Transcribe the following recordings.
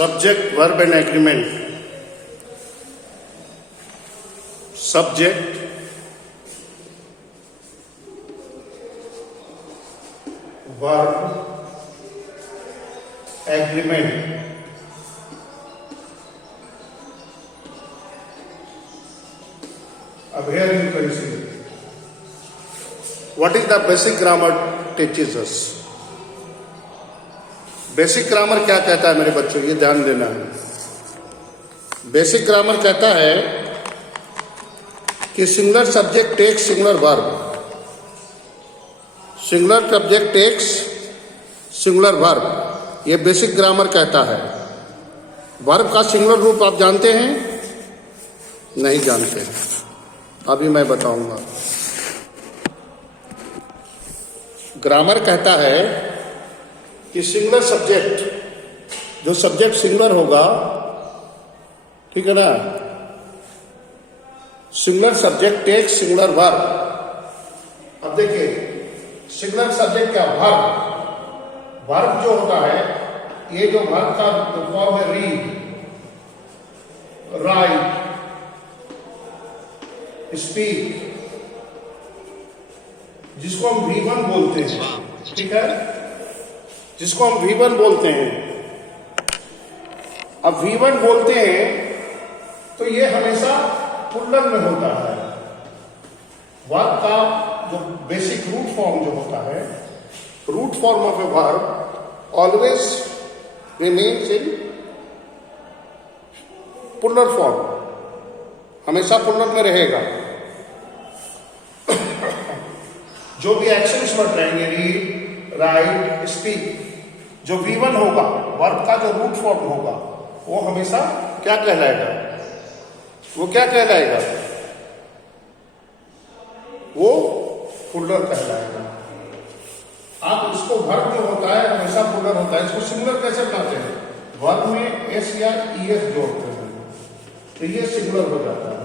Subject, verb and agreement. Subject, verb, agreement. Here you can see what is the basic grammar teaches us. Basic grammar क्या कहता है मेरे बच्चों, ये ध्यान देना है. बेसिक ग्रामर कहता है कि singular subject takes singular verb, singular subject takes singular verb. ये बेसिक ग्रामर कहता है. वर्ब का सिंगुलर रूप आप जानते हैं? नहीं जानते. अभी मैं बताऊंगा. ग्रामर कहता है कि सिंगुलर सब्जेक्ट, जो सब्जेक्ट सिंगुलर होगा, ठीक है ना, singular subject takes singular verb. अब देखिए सिंगुलर सब्जेक्ट क्या, वर्ब. वर्ब जो होता है, ये जो वर्ब का फॉर्म है रीड, राइट, स्पीक, जिसको हम V1 बोलते हैं, ठीक है, जिसको हम V1 बोलते हैं. अब V1 बोलते हैं तो ये हमेशा प्लूरल में होता है. वर्ब का जो बेसिक रूट फॉर्म जो होता है, root form of a verb always remains in plural form, हमेशा प्लूरल में रहेगा. जो भी एक्शंस बढ़ रहेंगे, रीड, राइट, स्पीक, जो V1 होगा, वर्ब का जो रूट फॉर्म होगा, वो हमेशा क्या कहलाएगा, वो क्या कहलाएगा, वो प्लूरल कहलाएगा. आप इसको वर्ब जो होता है हमेशा प्लूरल होता है, इसको सिंगुलर कैसे बनाते हैं? वर्ब में एस या ईएस जोड़ते हैं तो ये सिंगुलर हो जाता है.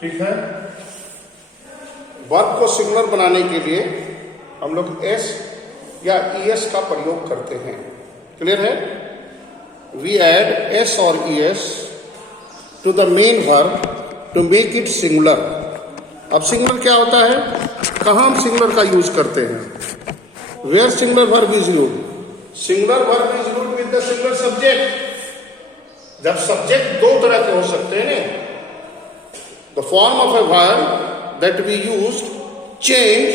ठीक है. वर्ब को सिंगुलर बनाने के लिए हम लोग एस या ईएस का प्रयोग करते हैं. क्लियर है? वी एड एस और ES to the main verb to make it singular. अब सिंगुलर क्या होता है, कहाँ हम सिंगुलर का यूज करते हैं? Where singular verb is use? Singular verb is use with the singular subject. जब सब्जेक्ट दो तरह के हो सकते हैं ना, the form of a verb that we used change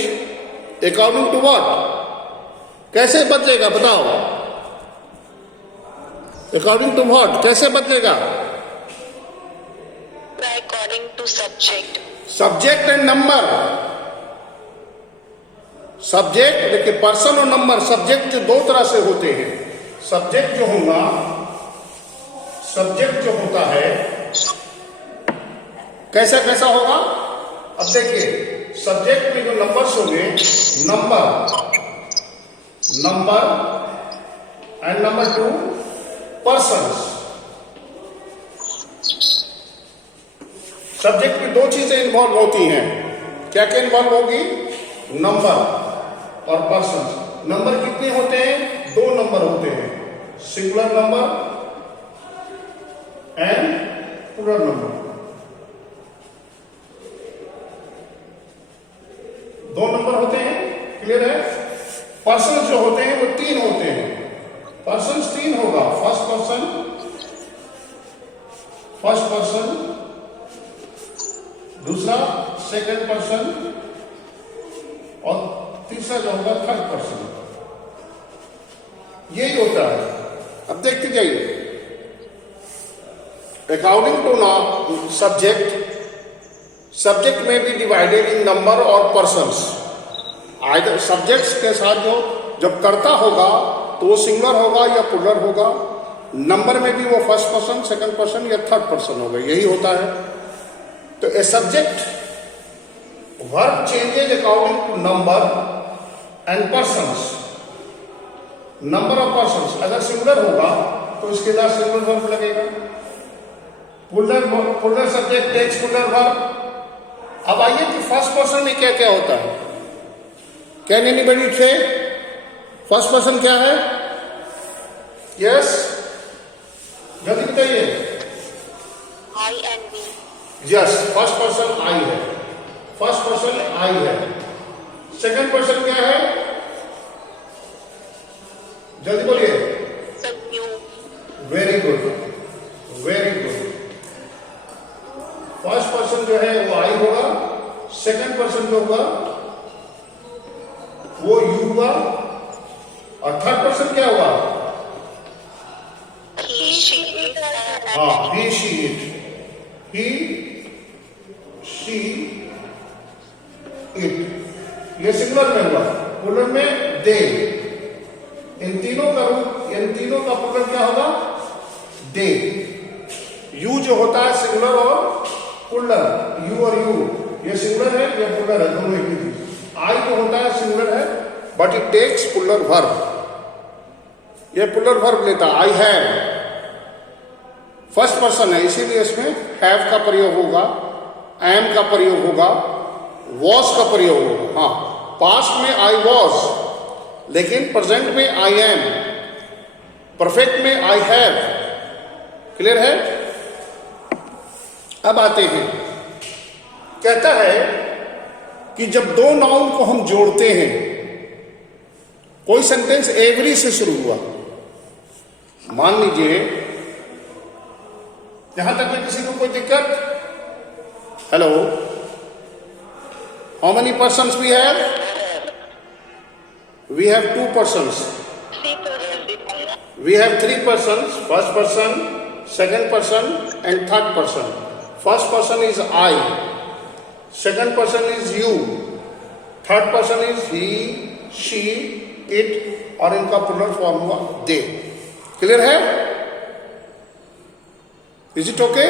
according to what? कैसे बदलेगा बताओ? According to what? कैसे बदलेगा? According to subject. Subject and number. Subject देखिए, पर्सन और नंबर, सब्जेक्ट जो दो तरह से होते हैं. सब्जेक्ट जो होगा, सब्जेक्ट जो होता है कैसा कैसा होगा? अब देखिए सब्जेक्ट में जो नंबर्स होंगे, number and number 2 persons. Subject में दो चीजें इन्वॉल्व होती हैं. क्या क्या इन्वॉल्व होगी? नंबर और पर्सन्स. नंबर कितने होते हैं? 2 नंबर होते हैं, singular number and plural number. 2 number होते हैं. क्लियर है? पर्सन जो होते हैं वो 3 होते हैं. पर्सन 3 होगा, फर्स्ट पर्सन, दूसरा सेकंड पर्सन और तीसरा जो होगा थर्ड पर्सन. यही होता है. अब देखते जाइए. अकॉर्डिंग टू नाउ सब्जेक्ट में भी डिवाइडेड इन नंबर और पर्सन्स. आइदर सब्जेक्ट्स के साथ जो जब करता होगा तो वो सिंगुलर होगा या प्लूरल होगा. नंबर में भी वो फर्स्ट पर्सन, सेकंड पर्सन या थर्ड पर्सन होगा. यही होता है. तो a subject verb changes according to number and persons. Number of persons अगर सिंगुलर होगा तो इसके साथ सिंगुलर वर्ब लगेगा. Plural subject takes plural verb. अब आइए कि फर्स्ट पर्सन में क्या क्या होता है. कैन एनीबडी से फर्स्ट पर्सन क्या है? यस, जल्दी बताइए। I and we. Yes, first person I है, फर्स्ट पर्सन आई है। सेकंड पर्सन क्या है, जल्दी बोलिए। So you. Very good, very good. First person जो है वो आई होगा, सेकंड पर्सन जो होगा वो यू हुआ, और थर्ड पर्सन क्या हुआ? He, she, it, and हाँ, he she it, he she it. ये सिंगुलर में हुआ, प्लूरल में दे। इन तीनों का रूप, इन तीनों का प्लूरल क्या होगा? दे। यू जो होता है सिंगुलर और प्लूरल, यू और यू, ये सिंगुलर है, ये प्लूरल है, दोनों एक ही चीज। आई जो होता है सिंगुलर है, but it takes plural verb, ये प्लूरल वर्ब लेता। आई हैव फर्स्ट पर्सन है, इसीलिए इसमें हैव का प्रयोग होगा, एम का प्रयोग होगा, वॉज का प्रयोग होगा। हाँ, पास्ट में आई वॉज, लेकिन प्रेजेंट में आई एम, परफेक्ट में आई हैव। क्लियर है? अब आते हैं, कहता है कि जब दो नाउन को हम जोड़ते हैं, कोई सेंटेंस एवरी से शुरू हुआ, मान लीजिए, यहां तक में किसी को कोई दिक्कत? Hello, how many persons we have? We have 2 persons. 3 persons. We have 3 persons, first person, second person and third person. First person is I, second person is you, third person is he, she, it, और इनका plural form हुआ दे। Clear है? Is it okay?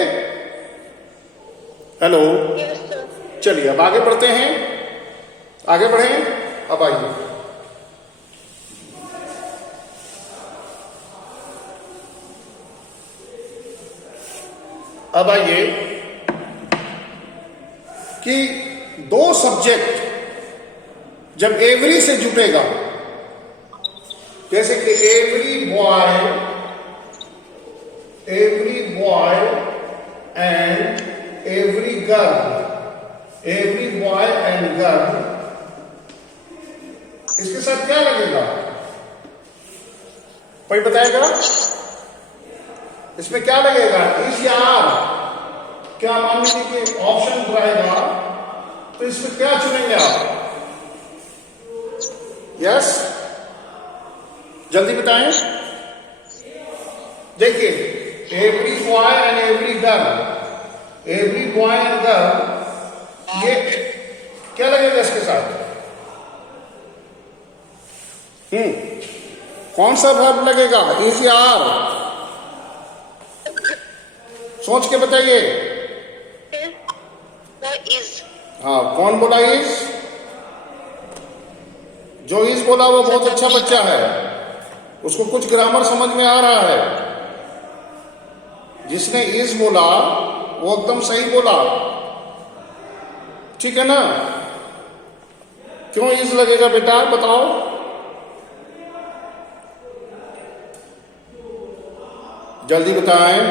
Hello, Yes, sir. चलिए अब आगे बढ़ते हैं, आगे बढ़ें। अब आइए, अब आइए कि दो सब्जेक्ट जब एवरी से जुटेगा, जैसे कि every boy and every girl, every boy and girl, इसके साथ क्या लगेगा? कोई बताएगा? इसमें क्या लगेगा? इस या आर? क्या मान लीजिए कि ऑप्शन रहेगा, तो इसमें क्या चुनेंगे आप? यस, जल्दी बताएं। देखिए, every boy and every girl, every boy and girl, ये क्या लगेगा इसके साथ? कौन सा वर्ब लगेगा? इज या आर? सोच के बताइए। Is. हाँ, कौन बोला इज? जो इज बोला वो बहुत अच्छा बच्चा है, उसको कुछ ग्रामर समझ में आ रहा है। जिसने इज बोला वो एकदम सही बोला, ठीक है ना? क्यों इज लगेगा बेटा, बताओ। जल्दी बताएं।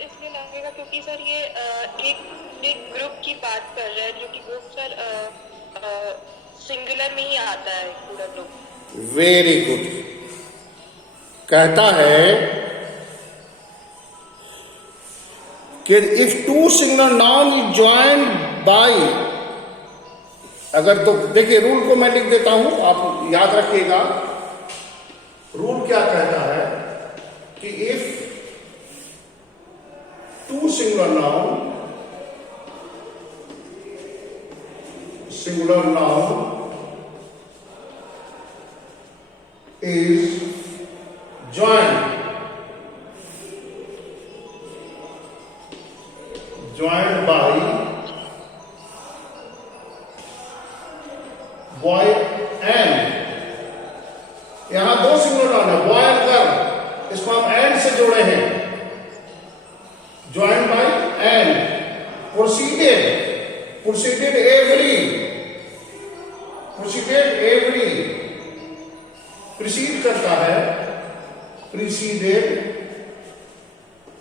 इसलिए लगेगा क्योंकि सर ये एक ग्रुप की बात कर रहे हैं, जो कि ग्रुप सर सिंगुलर में ही आता है पूरा ग्रुप। Very good. कहता है कि if two singular noun is joined bye, अगर तो देखिए रूल को मैं लिख देता हूं, आप याद रखिएगा। रूल क्या कहता है कि if two singular noun is joined by boy and, यहां दो सिंगुलर नाउन है, बॉय एंड गर्ल, इसको हम एंड से जोड़े हैं, joined by and, preceded every, precede करता है,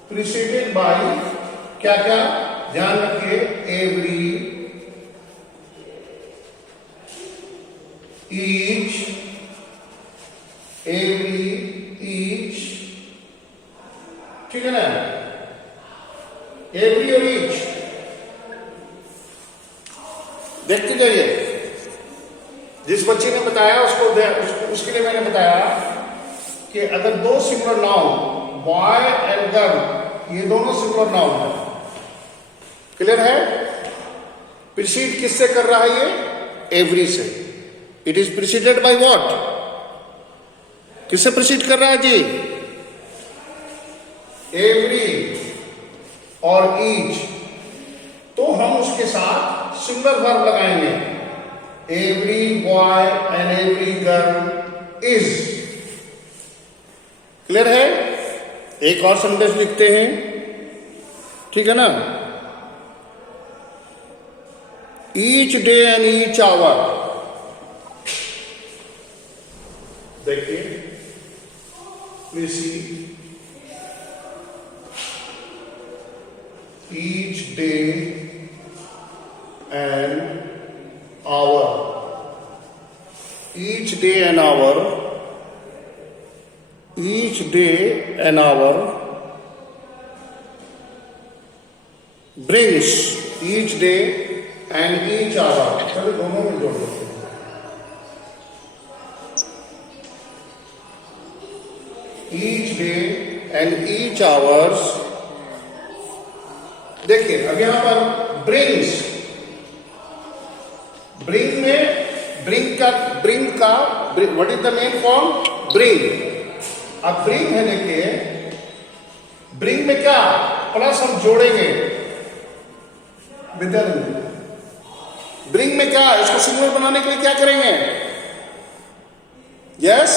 प्रिसीडेड बाय क्या क्या, ध्यान रखिए, एवरी, ईच, ठीक है ना, एवरी और ईच। देखते जाइए, जिस बच्चे ने बताया उसके लिए मैंने बताया कि अगर दो singular noun, boy and girl, ये दोनों सिंगुलर नाउन है, क्लियर है? प्रिसीड किससे कर रहा है ये? एवरी से। It is preceded by what? किससे प्रिसीड कर रहा है जी? एवरी और ईच। तो हम उसके साथ सिंगुलर वर्ब लगाएंगे, every boy and every girl is. Clear है? एक और सेंटेंस लिखते हैं, ठीक है ना? Each day and each hour, देखिए, please see, each day and hour, each day and hour, each day and hour brings, each day and each hour, चलो दोनों में जोड़ देते हैं। Each day and each hours, देखिए अब यहां पर ब्रिंग्स, ब्रिंग का what is the main form? Bring. अब ब्रिंग है, देखिए, ब्रिंग में क्या प्लस हम जोड़ेंगे, विद्यार्थी, ब्रिंग में क्या, इसको सिंगुलर बनाने के लिए क्या करेंगे? यस,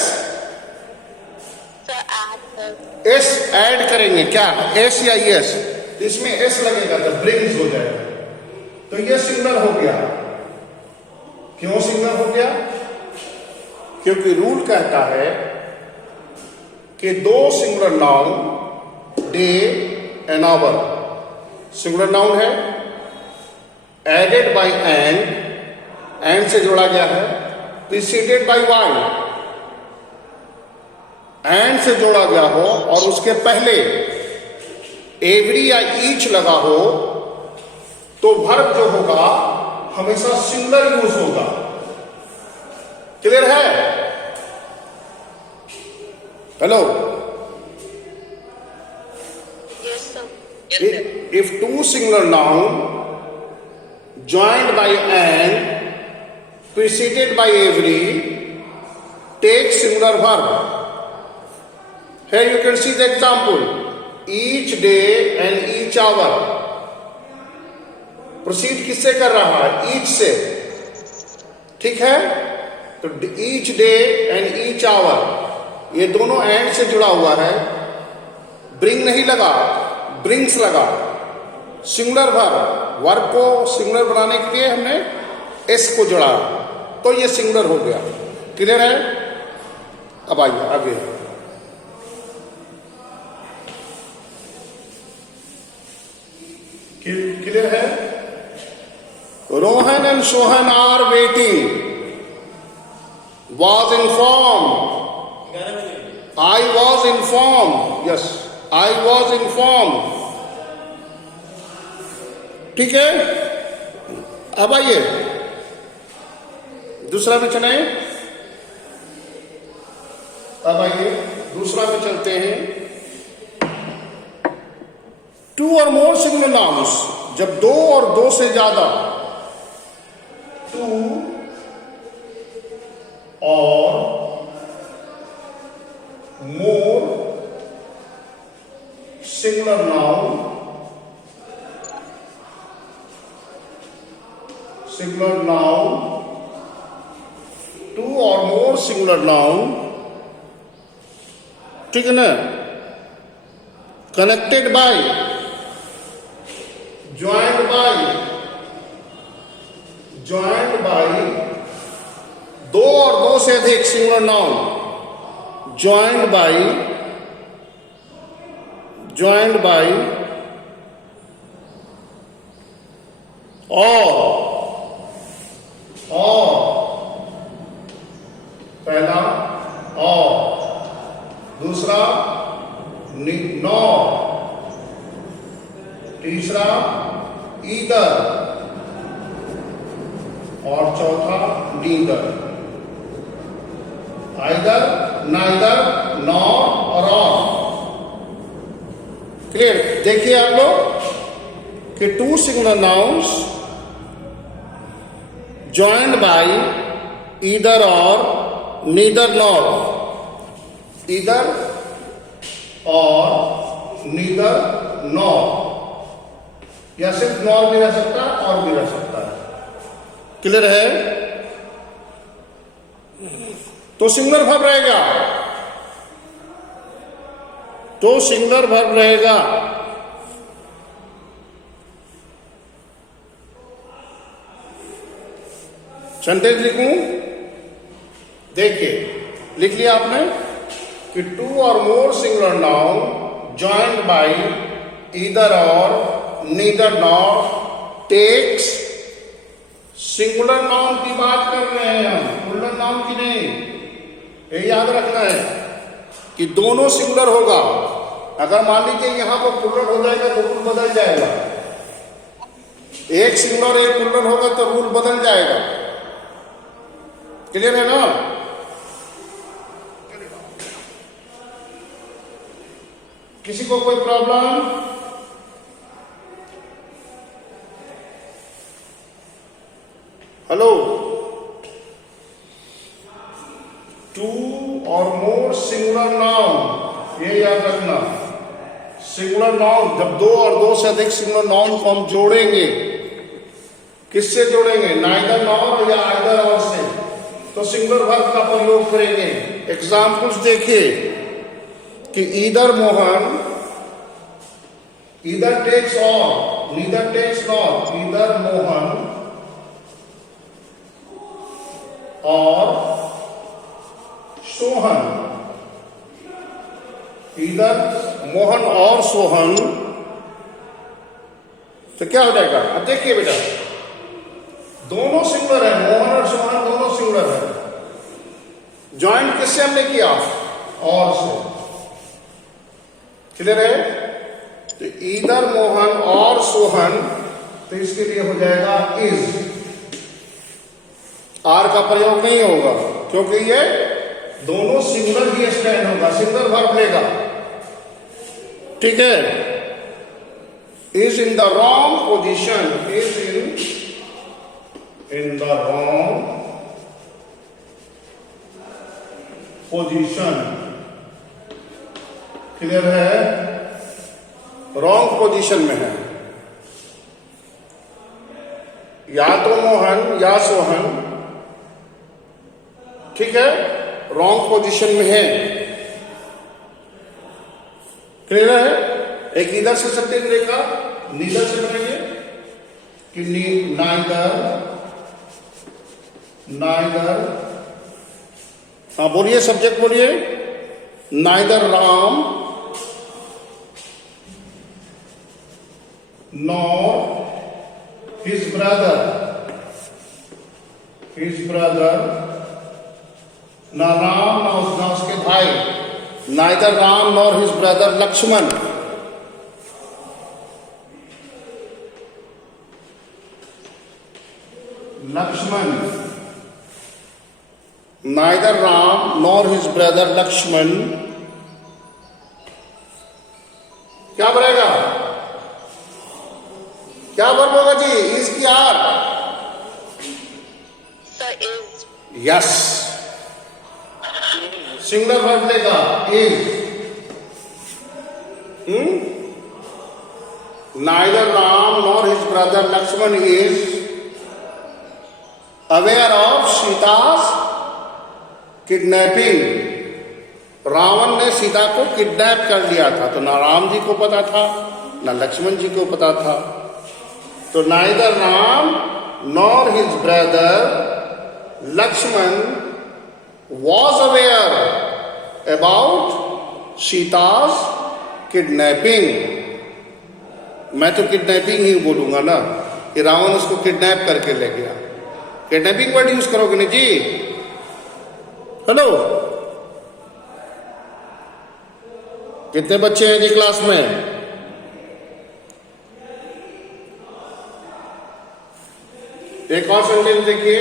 एस ऐड करेंगे, क्या, एस या एस, इसमें एस लगेगा तो ब्रिंग्स हो जाएगा, तो ये सिंगुलर हो गया। क्यों सिंगुलर हो गया? क्योंकि रूल कहता है कि दो singular noun, day and hour, singular noun है, एडेड बाय एंड से जोड़ा गया है, प्रीसीडेड बाय वाई, एंड से जोड़ा गया हो और उसके पहले एवरी या ईच लगा हो, तो वर्ब जो होगा हमेशा सिंगुलर यूज होगा। क्लियर है? Hello? Yes, sir. If two singular noun joined by and preceded by every take singular verb. Here you can see the example, each day and each hour. Proceed किससे कर रहा है? Each से, ठीक है? तो each day and each hour, ये दोनों एंड से जुड़ा हुआ है, ब्रिंग नहीं लगा, ब्रिंग्स लगा, सिंगुलर वर्ब को सिंगुलर बनाने के लिए हमने एस को जोड़ा, तो ये सिंगुलर हो गया। क्लियर है? अब आइए आगे, क्लियर है? Rohan and Sohan are waiting. Was informed. I was informed. Yes, I was informed. ठीक है? अब आइए दूसरा में चले। अब आइए दूसरा में चलते हैं। To or more singular nouns, जब दो और दो से ज्यादा, to or more singular noun, to or more singular noun, ठीक है ना, कनेक्टेड बाय, ज्वाइंट बाय दो और दो से अधिक singular noun, joined by or पहला और, दूसरा नॉर, तीसरा ईदर और चौथा नीदर। आइदर, नाइदर, नॉर और ऑर। क्लियर? देखिए आप लोग कि two singular nouns joined by either or, neither nor, either or, neither nor, या सिर्फ नॉर भी रह सकता है और भी रह सकता है। क्लियर है? तो सिंगुलर वर्ब रहेगा, सेंटेंस लिखूं? देखिए, लिख लिया आपने कि two or more singular noun joined by either or, neither nor takes. Singular noun की बात कर रहे हैं हम, प्लूरल नाउन की नहीं। ये याद रखना है कि दोनों सिंगुलर होगा। अगर मान लीजिए यहां पर प्लूरल हो जाएगा तो रूल बदल जाएगा। एक सिंगुलर एक प्लूरल होगा तो रूल बदल जाएगा। क्लियर है ना? किसी को कोई problem? Hello? To or more singular noun, ये याद रखना। सिंगुलर नाउन, जब दो और दो से अधिक सिंगुलर नाउन को हम जोड़ेंगे, किससे जोड़ेंगे? नाइदर नॉर या आइदर और से, तो सिंगुलर वर्ब का प्रयोग करेंगे। एग्जाम्पल्स देखिए कि either Mohan, either takes or, neither takes nor, either Mohan or Sohan, either Mohan or Sohan. तो क्या हो जाएगा? अब देखिए बेटा, दोनों सिंगुलर है, मोहन और सोहन दोनों सिंगुलर है। ज्वाइंट किससे हमने किया? और से। क्लियर है? तो ईदर मोहन और सोहन, तो इसके लिए हो जाएगा इज। आर का प्रयोग नहीं होगा क्योंकि ये दोनों सिंगुलर ही स्टैंड होगा, सिंगुलर वर्ब लेगा। ठीक है? Is in the wrong position, is in the wrong position। Clear है? रॉन्ग पोजीशन में है, या तो मोहन या सोहन। ठीक है? रॉन्ग पोजीशन में है। क्लियर है? एक इधर से सेंटेंस देखा, नीदर से बनेंगे कि नाइदर। हाँ बोलिए, सब्जेक्ट बोलिए। Neither Ram nor his brother, ना राम ना उसके भाई। Neither Ram nor his brother Lakshman. Neither Ram nor his brother Lakshman। क्या बनेगा? क्या वर्ब होगा जी? इज की आर? यस, सिंगुलर वर्ब लेगा is. Neither Ram nor his brother Lakshman is aware of Sita's kidnapping. Ravan ने सीता को किडनैप कर लिया था, तो ना राम जी को पता था ना लक्ष्मण जी को पता था। तो neither Ram nor his brother Lakshman was aware about Sita's kidnapping. मैं तो किडनैपिंग ही बोलूंगा ना, कि रावण उसको किडनैप करके ले गया। किडनैपिंग वर्ड यूज करोगे ना जी। हेलो, कितने बच्चे हैं जी क्लास में? एक और सेंटेंस देखिए।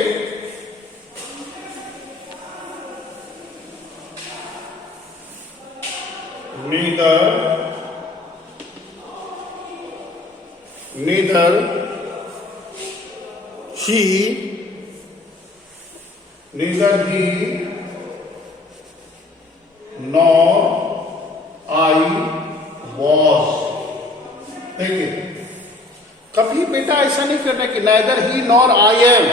Neither he nor I was। देखिए, कभी बेटा ऐसा नहीं करना कि neither he nor I am।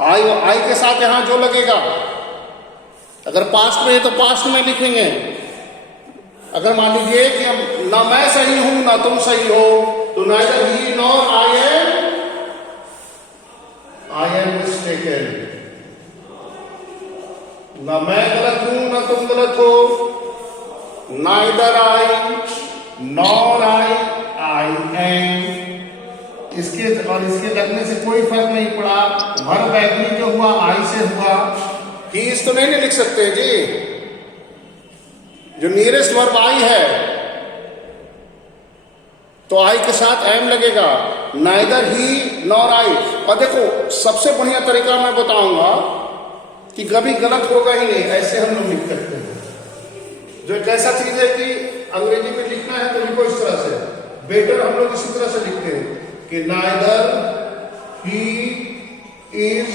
आई के साथ यहां जो लगेगा, अगर पास्ट में है तो पास्ट में लिखेंगे। अगर मान लीजिए कि अब ना मैं सही हूं ना तुम सही हो, तो neither he nor I am mistaken। ना मैं गलत हूं ना तुम गलत हो। neither I nor I am। इसके और इसके लगने से कोई फर्क नहीं पड़ा। वर्ब एग्री जो हुआ आई से हुआ। ही इस तो नहीं लिख सकते जी, जो नियरेस्ट वर्ब आई है तो आई के साथ एम लगेगा। नाइदर ही नॉर आई। और देखो, सबसे बढ़िया तरीका मैं बताऊंगा कि कभी गलत होगा ही नहीं, ऐसे हम लोग लिख सकते हैं। जो एक ऐसा चीज है कि अंग्रेजी में लिखना है तो लिखो इस तरह से। बेटर हम लोग इसी तरह से लिखते हैं कि neither he is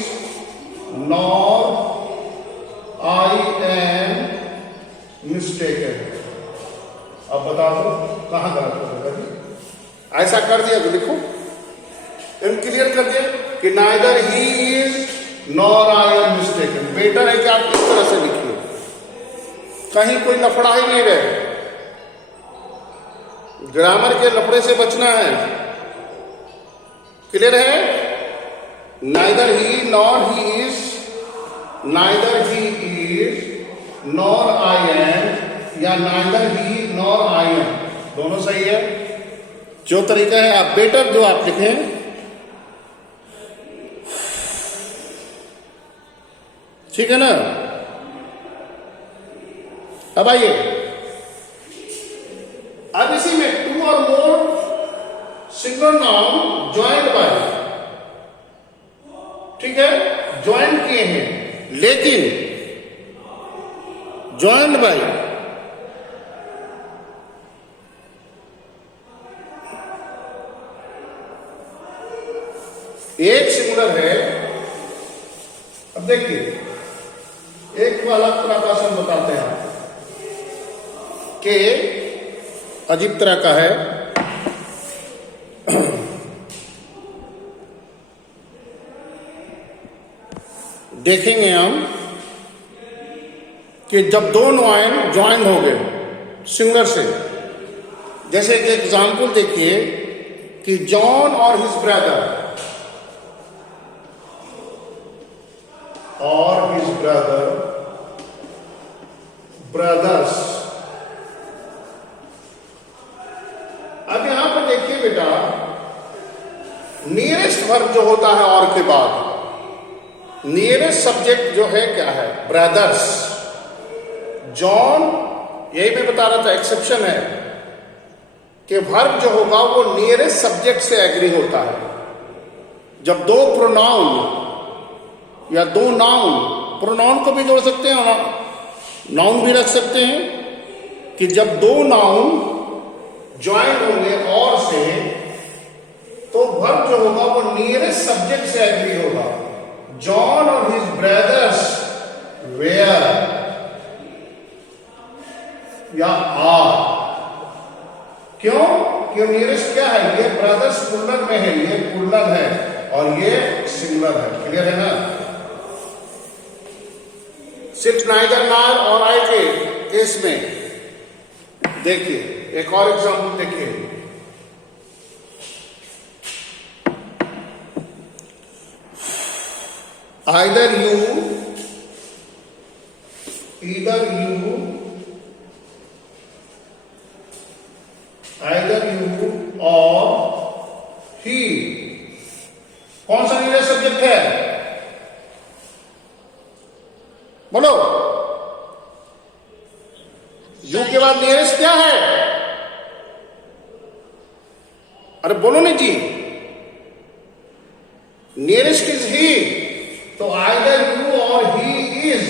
nor I M mistaken. अब बता दो कहां गलत होगा जी? ऐसा कर दिया तो लिखो, क्लियर कर दिया कि neither he is nor I M mistaken. Better है कि आप इस तरह से लिखिए, कहीं कोई लफड़ा ही नहीं रहे। ग्रामर के लफड़े से बचना है। क्लियर है? Neither he nor he is, neither he is nor I am, या neither he nor I am, दोनों सही है। जो तरीका है आप बेटर जो आप लिखें, ठीक है ना। अब आइए, अब इसी में to or more single noun joint bye, ठीक है, ज्वाइंट किए हैं, लेकिन ज्वाइंट बाय एक सिंगुलर है। अब देखिए, एक अलग तरह का हम बताते हैं कि अजीब तरह का है। देखेंगे हम कि जब दो नॉइन ज्वाइन हो गए सिंगुलर से, जैसे कि एग्जाम्पल देखिए कि जॉन और हिज ब्रदर, और हिज ब्रदर्स। अब यहां पर देखिए बेटा, नियरेस्ट वर्ब जो होता है और के बाद नियरेस्ट सब्जेक्ट जो है क्या है? ब्रदर्स। जॉन, यही मैं बता रहा था, एक्सेप्शन है कि वर्ब जो होगा वो नियरेस्ट सब्जेक्ट से एग्री होता है। जब दो प्रोनाउन या दो नाउन, प्रोनाउन को भी जोड़ सकते हैं और नाउन भी रख सकते हैं, कि जब दो नाउन ज्वाइन होंगे और से, तो वर्ब जो होगा वो नियरेस्ट सब्जेक्ट से एग्री होगा। जॉन और हिज ब्रदर्स वेयर, या आर। क्यों? क्यों? नियरेस्ट क्या है? ये ब्रदर्स प्लुरल में है, ये प्लुरल है और ये सिंगुलर है। क्लियर है ना? सिर्फ नाइदर नॉर और आई के केस में देखिए, एक और एग्जाम्पल देखिए। either you or he. कौन सा नियरेस्ट सब्जेक्ट है? बोलो। यू के बाद नियरेस्ट क्या है? अरे बोलो नहीं जी। नियरेस्ट इज ही, तो आइदर यू और ही इज।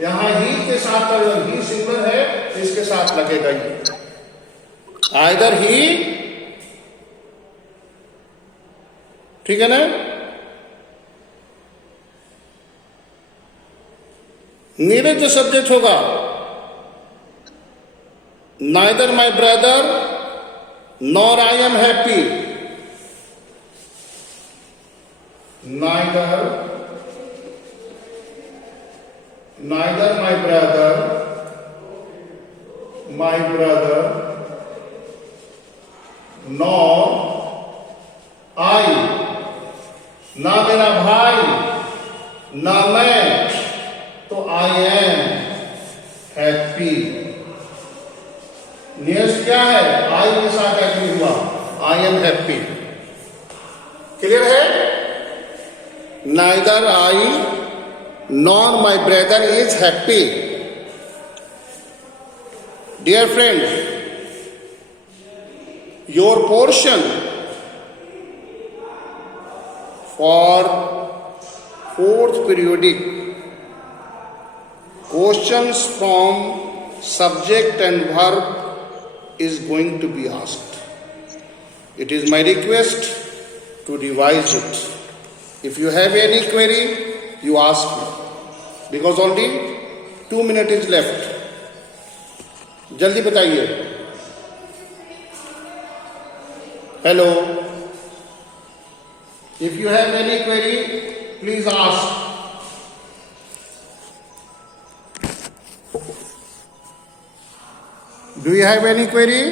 यहां ही के साथ ही सिंगुलर है, इसके साथ लगेगा ये। आइदर ही, ठीक है ना? नियरेस्ट जो सब्जेक्ट होगा, neither my brother nor I am happy. Neither my brother nor I, ना मेरा भाई ना मैं, तो I am happy। नियरेस्ट क्या है? I के साथ एग्री हुआ, I am happy। क्लियर है? Neither I nor my brother is happy. Dear friend, your portion for 4th periodic, questions from subject and verb is going to be asked. It is my request to revise it. If you have any query, you ask me, because only 2 minutes is left. जल्दी बताइए। Hello. If you have any query, please ask. Do you have any query?